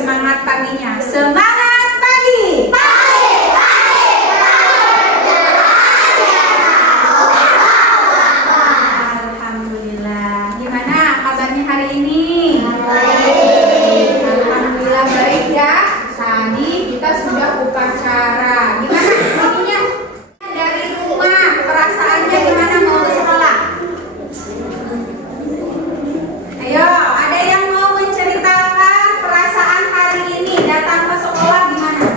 semangat paginya. Semangat pagi. Alhamdulillah. Gimana kabarnya hari ini? Baik. Alhamdulillah baik ya. Tadi kita sudah upacara. Gimana paginya? Dari rumah perasaannya gimana mau ke sekolah? Ayo, ada yang mau menceritakan perasaan hari ini datang ke sekolah gimana?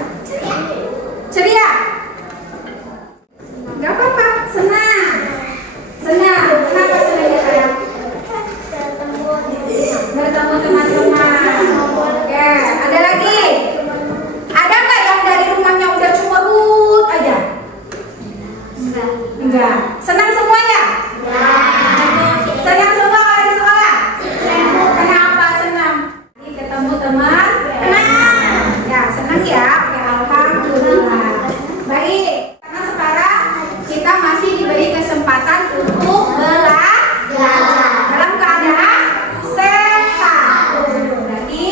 Ceria? Gak apa-apa, senang. Senang, kenapa senangnya sayang? Bertemu teman-teman. Oke, ada lagi? Ada nggak yang dari rumahnya udah cemberut aja? Enggak. Senang semua ya? Senang semua kalau di sekolah? Kenapa senang? Ketemu teman? Senang. Ya, senang ya? Oke, alhamdulillah. Baik, karena sekarang kita masih diberi kesempatan untuk belajar dalam keadaan sehat. Berarti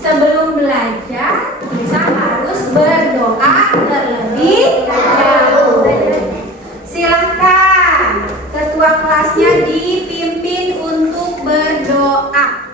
sebelum belajar kita harus berdoa terlebih dahulu. Silakan ketua kelasnya dipimpin untuk berdoa.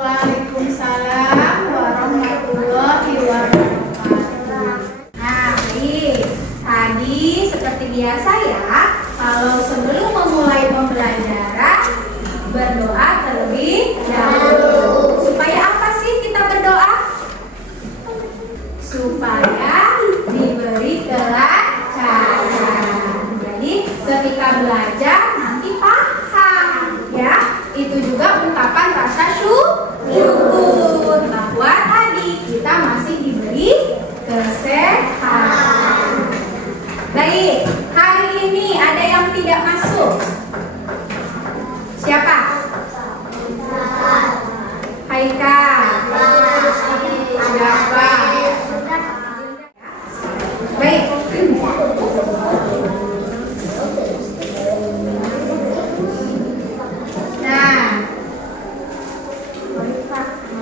Waalaikumsalam warahmatullahi wabarakatuh. Nah, baik. Tadi seperti biasa ya, kalau sebelum memulai pembelajaran berdoa terlebih dahulu. Supaya apa sih kita berdoa? Supaya diberi kelancaran. Jadi ketika belajar nanti paham ya. Itu juga ungkapan rasa syukur bahwa tadi kita masih diberi kesehatan. Baik, hari ini ada yang tidak masuk. Siapa? Haikal. Ada apa? Baik. Nah,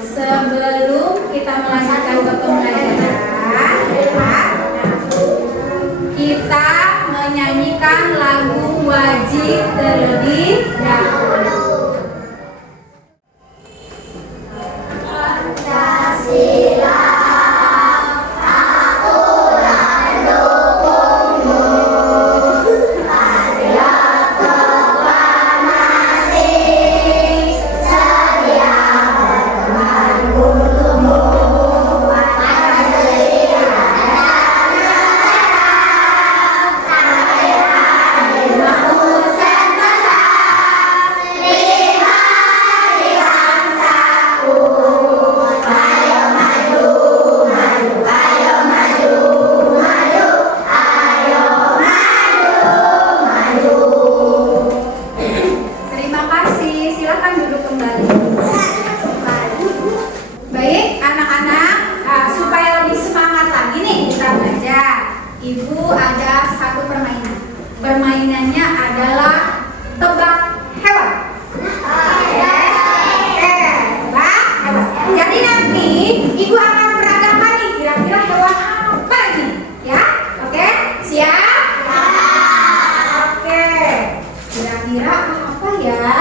sebelum kita melanjutkan ke pembelajaran, kita menyanyikan lagu wajib terlebih dahulu. Terima kasih, silakan duduk kembali. Baik, anak-anak, supaya lebih semangat lagi nih kita belajar. Ibu ada satu permainan. Permainannya adalah tebak hewan. Tebak hewan. Jadi nanti ibu akan peragakan nih kira-kira hewan apa ini, ya? Oke, siap? Oke. Kira-kira apa ya?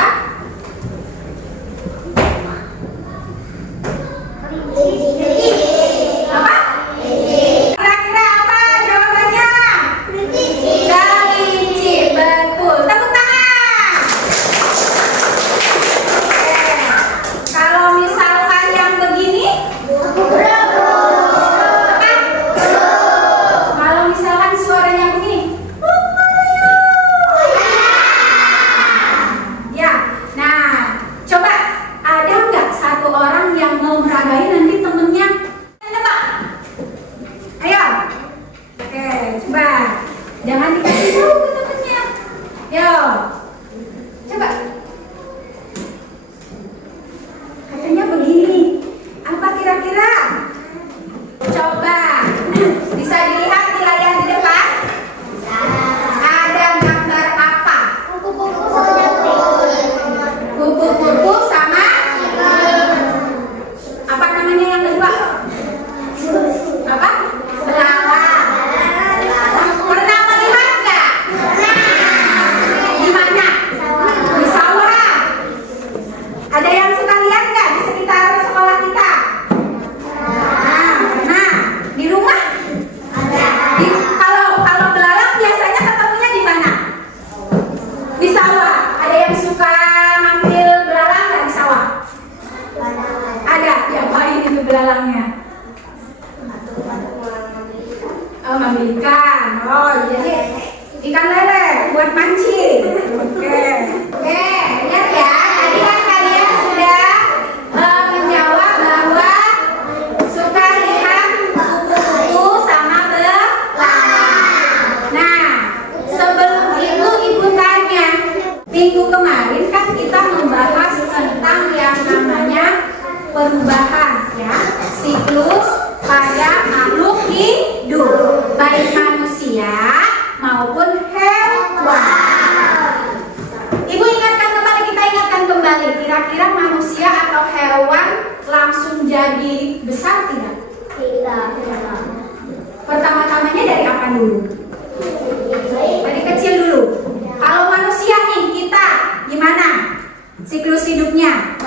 siklus hidupnya?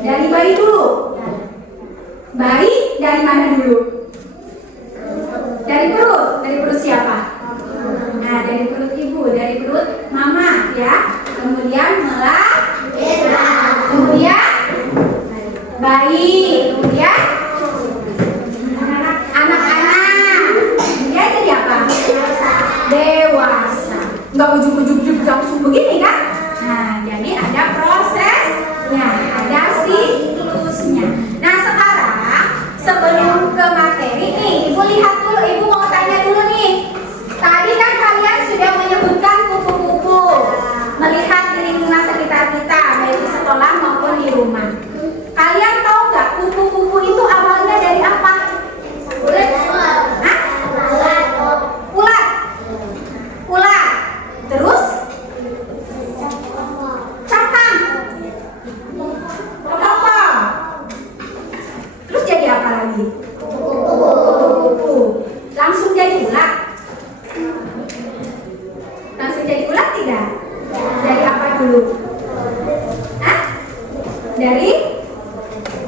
Dari bayi dulu. Bayi dari mana dulu? Dari perut siapa? Nah, dari perut ibu, dari perut mama ya. Kemudian melahirkan. Kemudian bayi, kemudian anak-anak. Kemudian jadi apa? Dewasa. Enggak ujuk-ujuk langsung begini kan? Nah, jadi ada prosesnya, ada siklusnya. Nah, sekarang sebelum ke materi nih, Ibu lihat dulu, Ibu mau tanya dulu nih. Tadi kan kalian sudah menyebutkan kupu-kupu, melihat di lingkungan sekitar kita, baik di sekolah maupun di rumah. Kalian tahu nggak kupu-kupu itu awalnya dari apa? Hah? Ulat. Ulat. Terus? Cangkang. Potong. Terus jadi apa lagi? Kupu-kupu. Langsung jadi ulat. Langsung jadi ulat tidak? Dari apa dulu? Hah? Dari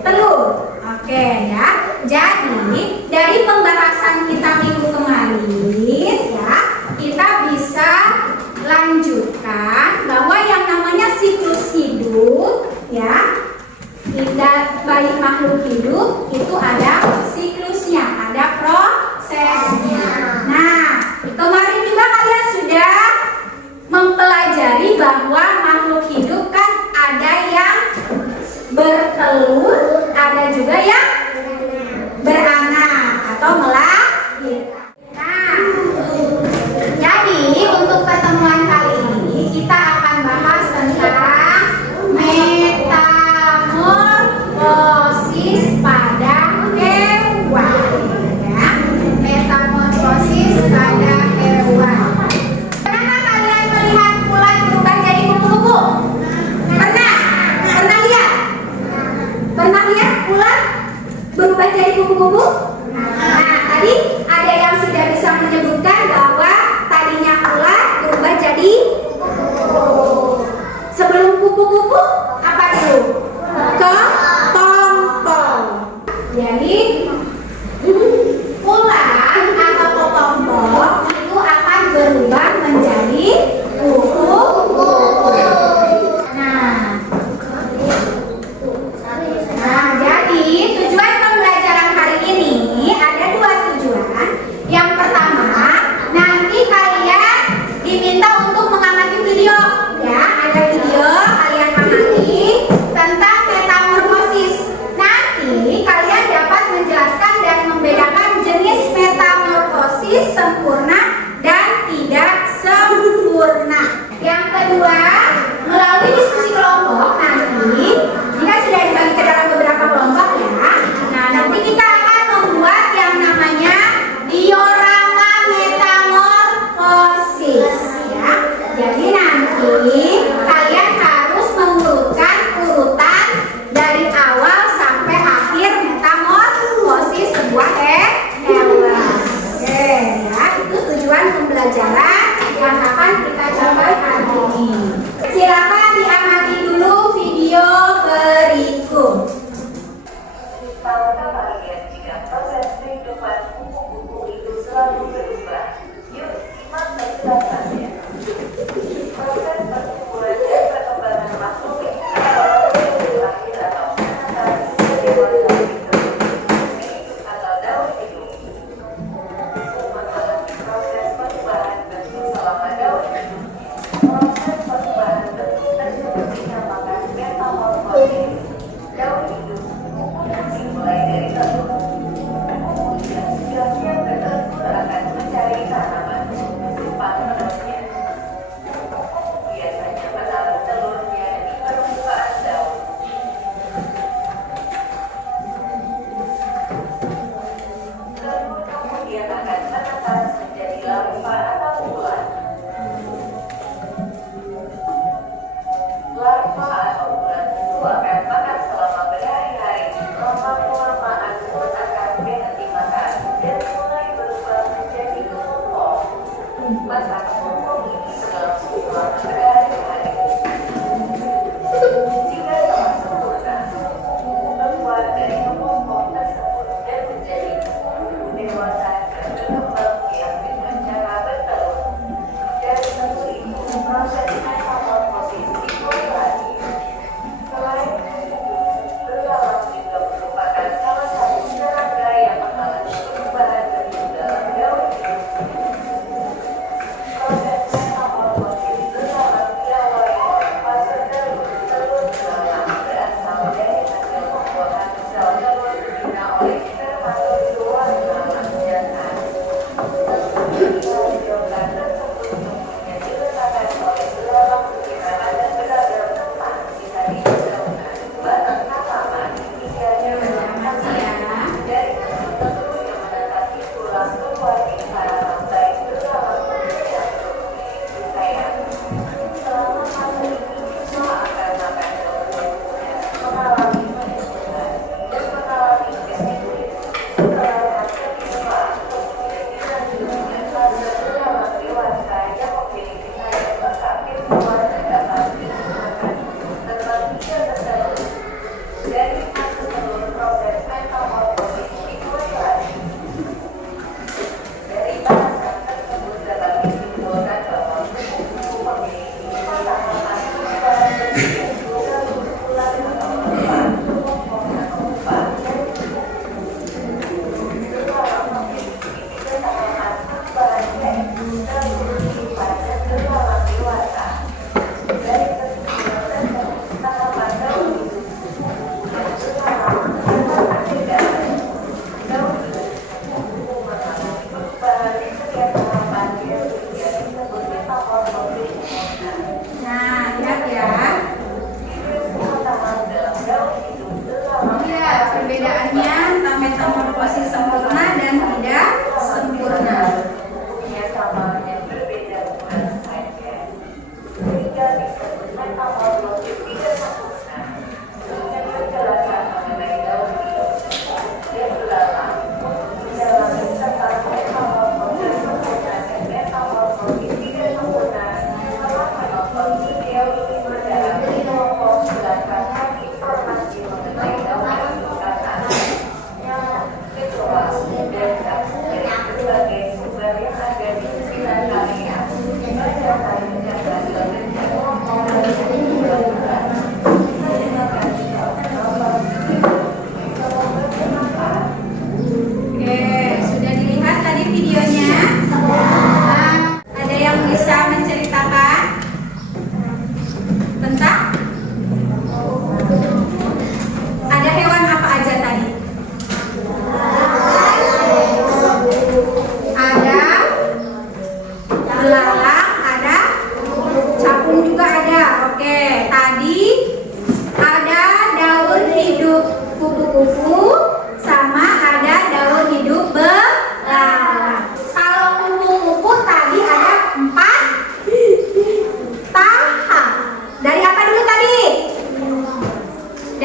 telur. Oke ya. Jadi dari pembahasan kita minggu kemarin ya, kita bisa lanjutkan bahwa yang namanya siklus hidup ya, baik makhluk hidup itu ada siklusnya, ada prosesnya. Nah, kemarin juga kalian sudah mempelajari bahwa makhluk hidup kan ada yang bertelur, ada juga yang beranak atau melahirkan. Nah, jadi untuk pertemuan kali ini kita akan bahas tentang metamorfosis pada hewan. Ya, metamorfosis pada hewan. Pernah kalian melihat ulat berubah jadi kupu-kupu? Pernah? Pernah lihat? Pernah lihat ulat berubah jadi kupu-kupu? Nah, tadi ada yang sudah bisa menyebutkan bahwa tadinya ulat berubah jadi sebelum kupu-kupu apa dulu? Kepompong. Jadi ulat atau kepompong itu akan berubah menjadi kupu-kupu. Nah, jadi tujuan pembelajaran hari ini ada dua tujuan. Yang pertama, nanti kalian diminta untuk mengamati video, ya. Ada video kalian amati tentang metamorfosis. Nanti kalian dapat menjelaskan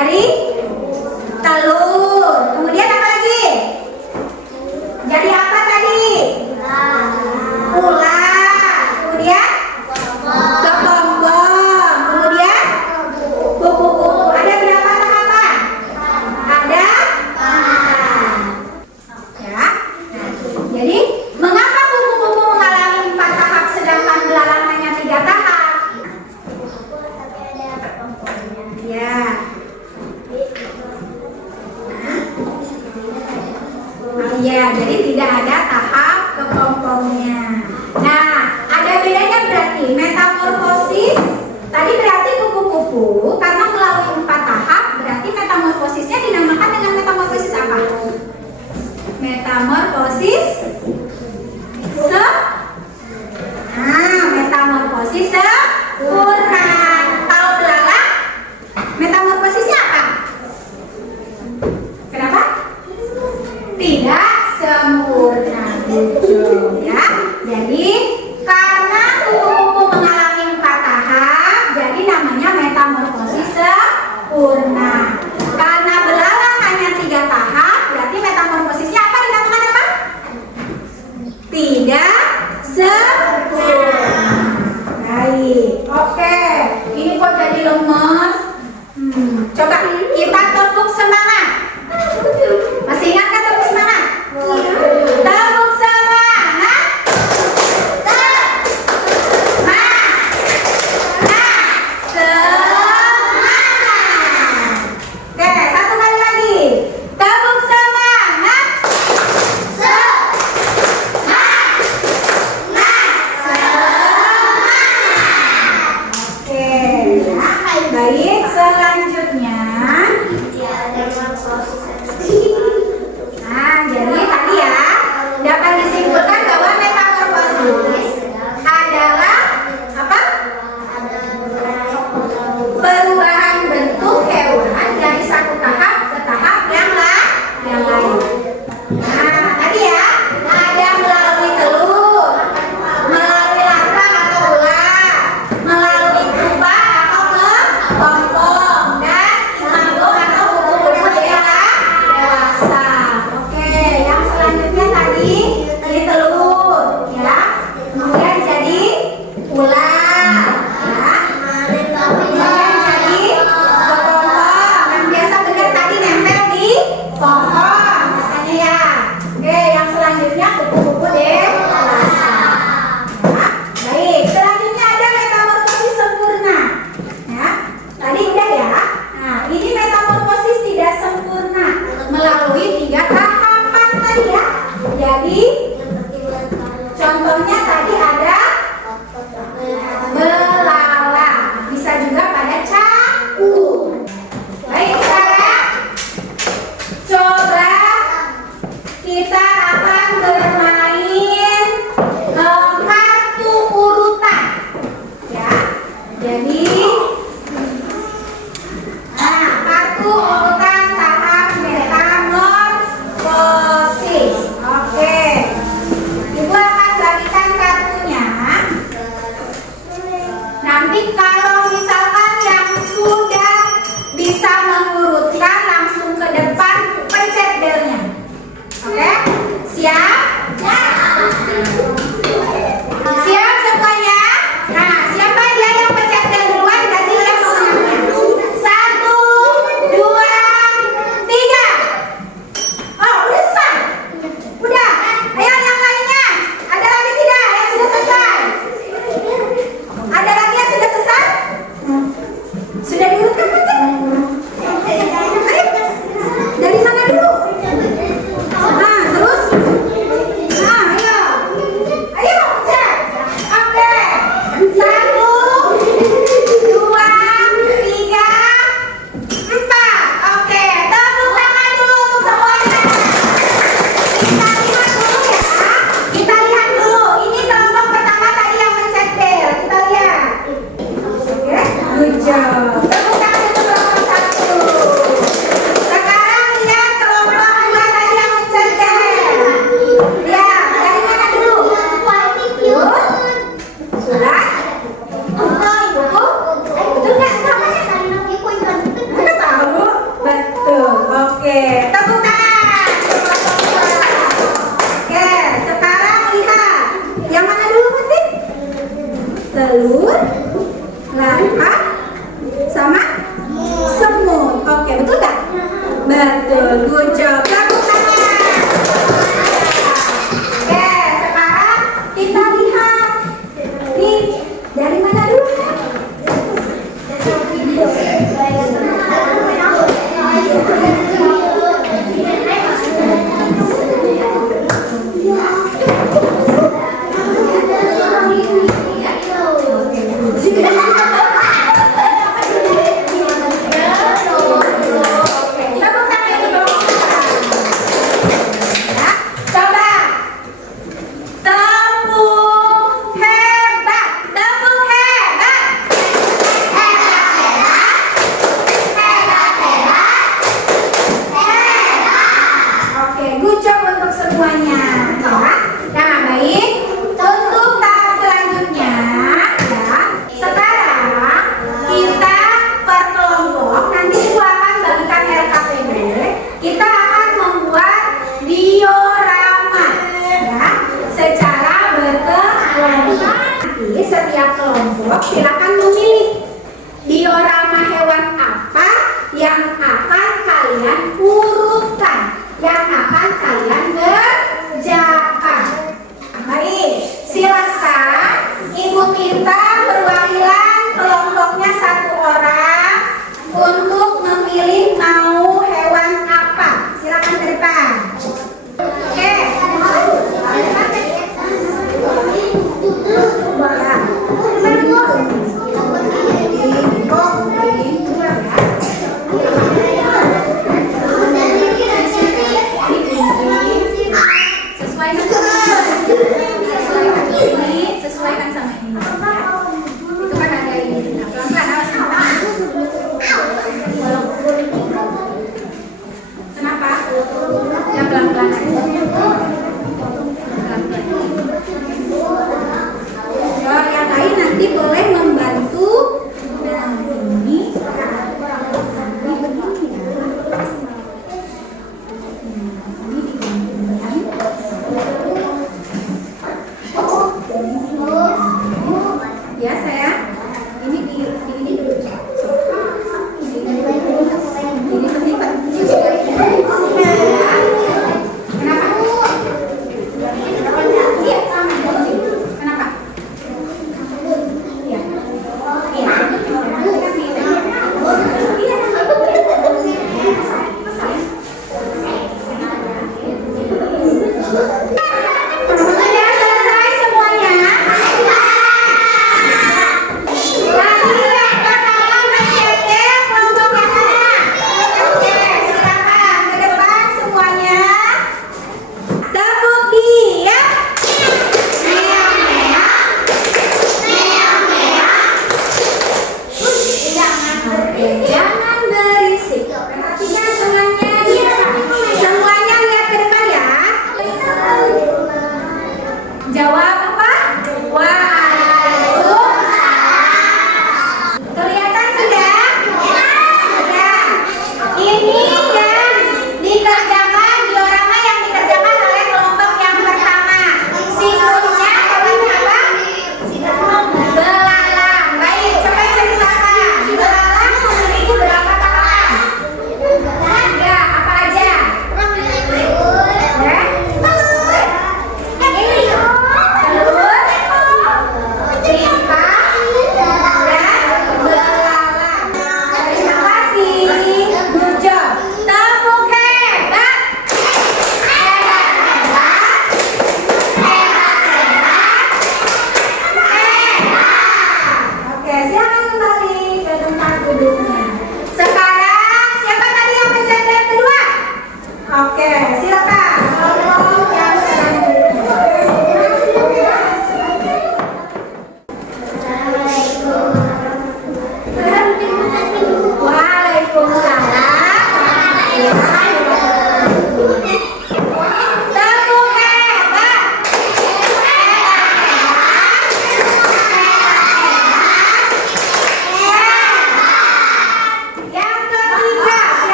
Dari telur. Kemudian apa lagi? Jadi apa tadi? Ular. Kemudian kepompong. Kemudian kupu-kupu. Ada berapa tahapan? Ada 4. Ya. Nah, jadi mengapa kupu-kupu mengalami 4 tahap sedangkan belalang hanya 3 tahap? Ya. Ya, jadi tidak ada tahap kepompongnya. Nah, ada bedanya berarti metamorfosis. Tadi berarti kupu-kupu karena melalui 4 tahap, berarti metamorfosisnya dinamakan dengan metamorfosis apa? Metamorfosis metamorfosis sempurna. Kalau belalang, metamorfosisnya apa? Kenapa? Tidak sempurna, betul ya. Jadi karena kupu-kupu mengalami 4 tahap, jadi namanya metamorfosis sempurna. Karena belalang hanya 3 tahap, berarti metamorfosisnya apa dinamakan apa? Tidak sempurna. Baik, oke. Ini kok jadi lemes? Coba kita tepuk semangat. Masih ingat kan tepuk semangat? Tepuk semangat. Semangat. Oke, satu kali lagi. Tepuk semangat. Oke, baik. Selanjutnya. Nah, jadi tadi ya dapat disimpulkan bahwa metamorfosis adalah apa? Perubahan bentuk hewan dari satu tahap ke tahap yang lain. Nah, tadi ya ada melalui telur, melalui larva atau ular, melalui pupa atau kepompong, dan mangkuk atau kupu-kupu dewasa. Oke, yang selanjutnya tadi ini telur, ya. Kemudian jadi ular, ya. Kemudian jadi kepompong. Yang biasa dengar tadi nempel di pohon, katanya ya. Oke, yang selanjutnya kupu-kupu dewasa. Ya. Baik, selanjutnya ada metamorfosis sempurna. Ya, tadi udah ya. Nah, ini metamorfosis tidak sempurna melalui 3 tahapan tadi ya. Jadi contohnya tadi ada belalang, bisa juga pada cakung. Baik, sekarang coba kita akan bermain kartu urutan ya. Jadi kartu urutan tahap metamorfosis. Oke. Ibu akan bagikan kartunya. Nanti kalau misalkan yang sudah bisa mengurutkan langsung ke depan, pencet belnya. Oke? Siap? Siap semuanya? Nah, siapa dia yang pencet bel duluan? Berarti dia pemenangnya. 1, 2, bersama semut. Oke, betul nggak? Betul, good job. Tepuk tangan. Oke, sekarang kita lihat nih dari mana dulu? Setiap kelompok silakan memilih diorama hewan apa yang akan kalian urutkan, yang akan kalian kerjakan. Baik, silakan Ibu minta perwakilan kelompoknya 1 orang untuk memilih mau hewan apa. Silakan ke depan. Oke. Sesuaikan sama ini. Itu kan ada ini. Pelan-pelan, awas kenapa? Ya pelan-pelan aja. Kalau yang lain nanti boleh membantu. Nah, ini begini ya. Ya saya, ini dulu. Ini terlibat. Kenapa? Iya sama. Kenapa? Iya. Iya. Sudah selesai semuanya? Jangan